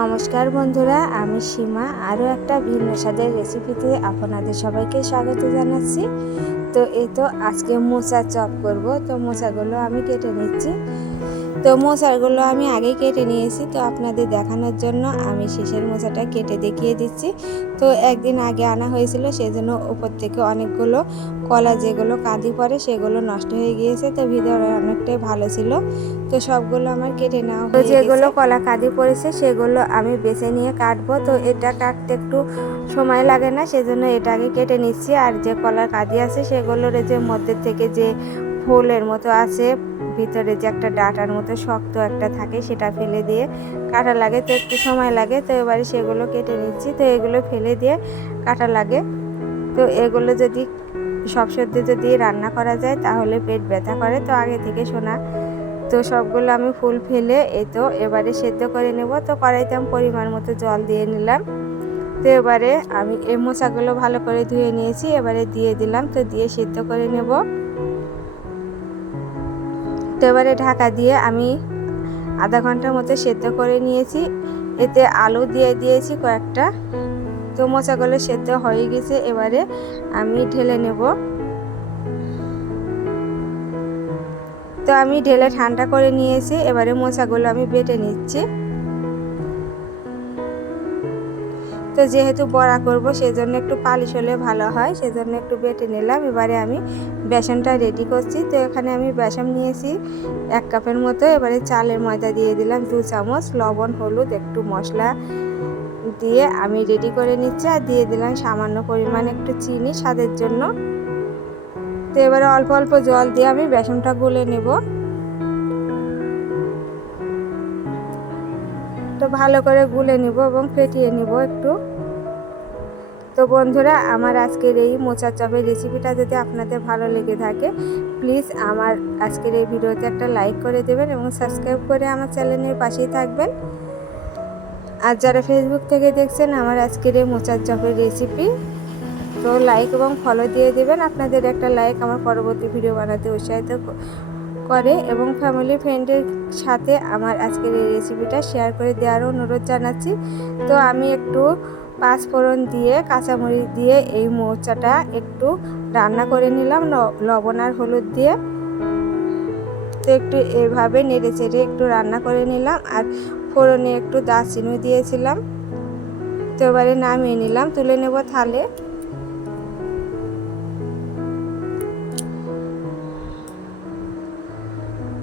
নমস্কার বন্ধুরা, আমি সীমা আরও একটা ভিন্ন স্বাদের রেসিপিতে আপনাদের সবাইকে স্বাগত জানাচ্ছি। তো এই তো আজকে মোচার চপ করব। তো মোচাগুলো আমি কেটে নিচ্ছি। তো মোচাগুলো আমি আগেই কেটে নিয়েছি, তো আপনাদের দেখানোর জন্য আমি শেষের মোচাটা কেটে দেখিয়ে দিচ্ছি। তো একদিন আগে আনা হয়েছিল, সেজন্য উপর থেকে অনেকগুলো কলা যেগুলো কাঁদি পড়ে সেগুলো নষ্ট হয়ে গিয়েছে। তো ভিতরে অনেকটাই ভালো ছিল, তো সবগুলো আমার কেটে নেওয়া হয়ে গেছে। যেগুলো কলা কাঁদি পড়েছে সেগুলো আমি বেছে নিয়ে কাটবো। তো এটা কাটতে একটু সময় লাগে না, সেজন্য এটা আগে কেটে নিচ্ছি। আর যে কলার কাঁদি আছে সেগুলোর যে মধ্যে থেকে যে ফুলের মতো আছে, ভিতরে যে একটা ডাঁটার মতো শক্ত একটা থাকে, সেটা ফেলে দিয়ে কাটা লাগে, তো একটু সময় লাগে। তো এবারে সেগুলো কেটে নিচ্ছি। তো এগুলো ফেলে দিয়ে কাটা লাগে। তো এগুলো যদি সব সবজি যদি রান্না করা যায় তাহলে পেট ব্যথা করে, তো আগে থেকে শোনা। তো সবগুলো আমি ফুল ফেলে এই তো এবারে সেদ্ধ করে নেব। তো কড়াইতে আমি পরিমাণ মতো জল দিয়ে নিলাম। তো এবারে আমি এই মোচাগুলো ভালো করে ধুয়ে নিয়েছি, এবারে দিয়ে দিলাম। তো দিয়ে সেদ্ধ করে নেব। তো এবারে ঢাকা দিয়ে আমি আধা ঘন্টার মতো সেদ্ধ করে নিয়েছি। এতে আলু দিয়ে দিয়েছি কয়েকটা। তো মোচাগুলো সেদ্ধ হয়ে গেছে, এবারে আমি ঢেলে নেব। তো আমি ঢেলে ঠান্ডা করে নিয়েছি, এবারে মোচাগুলো আমি বেটে নিচ্ছি। তো যেহেতু বড়া করব সেজন্য একটু পালিশ হলে ভালো হয়, সেজন্য একটু বেটে নিলাম। এবারে আমি বেসনটা রেডি করছি। তো এখানে আমি বেসন নিয়েছি 1 কাপের মতো। এবারে চালের ময়দা দিয়ে দিলাম 2 চামচ, লবণ হলুদ একটু মশলা দিয়ে আমি রেডি করে নিচ্ছি। আর দিয়ে দিলাম সামান্য পরিমাণ একটু চিনি স্বাদের জন্য। তো এবারে অল্প অল্প জল দিয়ে আমি বেসনটা গুলে নেব। তো ভালো করে গুলে নিব এবং ফেটিয়ে নিব একটু। তো বন্ধুরা, আমার আজকের এই মোচার চপের রেসিপিটা যদি আপনাদের ভালো লেগে থাকে, প্লিজ আমার আজকের এই ভিডিওতে একটা লাইক করে দেবেন এবং সাবস্ক্রাইব করে আমার চ্যানেলের পাশেই থাকবেন। আর যারা ফেসবুক থেকে দেখছেন আমার আজকের এই মোচার চপের রেসিপি, তো লাইক এবং ফলো দিয়ে দেবেন। আপনাদের একটা লাইক আমার পরবর্তী ভিডিও বানাতে উৎসাহিত করে এবং ফ্যামিলি ফ্রেন্ডের সাথে আমার আজকের এই রেসিপিটা শেয়ার করে দেওয়ারও অনুরোধ জানাচ্ছি। তো আমি একটু 5 ফোড়ন দিয়ে কাঁচামরিচ দিয়ে এই মোচাটা একটু রান্না করে নিলাম লবণ আর হলুদ দিয়ে। তো একটু এভাবে নেড়ে চেড়ে একটু রান্না করে নিলাম। আর ফোড়নে একটু দারচিনি দিয়েছিলাম। তো এবারে নামিয়ে নিলাম, তুলে নেব থালে।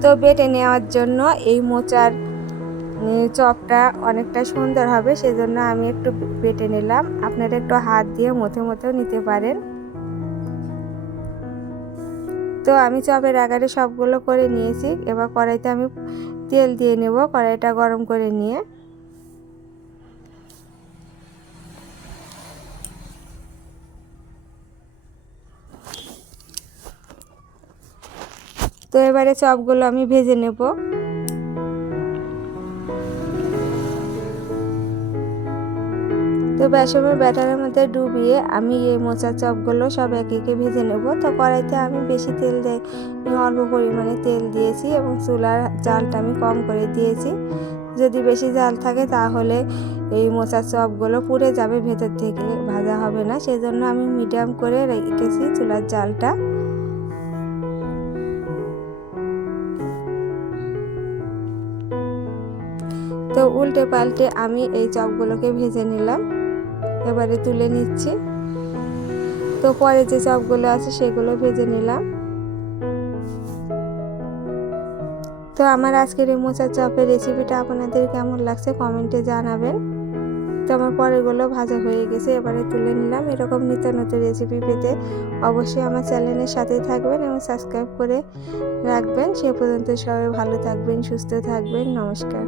তো বেটে নেওয়ার জন্য এই মোচার চপটা অনেকটা সুন্দর হবে, সেজন্য আমি একটু বেটে নিলাম। আপনারা একটু হাত দিয়ে মথে মথেও নিতে পারেন। তো আমি চপের আকারে সবগুলো করে নিয়েছি। এবার কড়াইতে আমি তেল দিয়ে নেব, কড়াইটা গরম করে নিয়ে। তো এবারে চপগুলো আমি ভেজে নেব। তো বেসনের ব্যাটারের মধ্যে ডুবিয়ে আমি এই মোচার চপগুলো সব একে একে ভেজে নেব। তো কড়াইতে আমি বেশি তেল দেই, অল্প পরিমাণে তেল দিয়েছি এবং চুলার জালটা আমি কম করে দিয়েছি। যদি বেশি জাল থাকে তাহলে এই মোচার চপগুলো পুড়ে যাবে, ভেতর থেকে ভাজা হবে না, সেজন্য আমি মিডিয়াম করে রেখেছি চুলার জালটা। তো উল্টে পাল্টে আমি এই চপগুলোকে ভেজে নিলাম, এবারে তুলে নিচ্ছি। তো পরে যে চপগুলো আছে সেগুলো ভেজে নিলাম। তো আমার আজকের এই মোচার চপের রেসিপিটা আপনাদের কেমন লাগছে কমেন্টে জানাবেন। তো আমার পরেরগুলো ভাজা হয়ে গেছে, এবারে তুলে নিলাম। এরকম নিত্য নতুন রেসিপি পেতে অবশ্যই আমার চ্যানেলের সাথেই থাকবেন এবং সাবস্ক্রাইব করে রাখবেন। সে পর্যন্ত সবাই ভালো থাকবেন, সুস্থ থাকবেন। নমস্কার।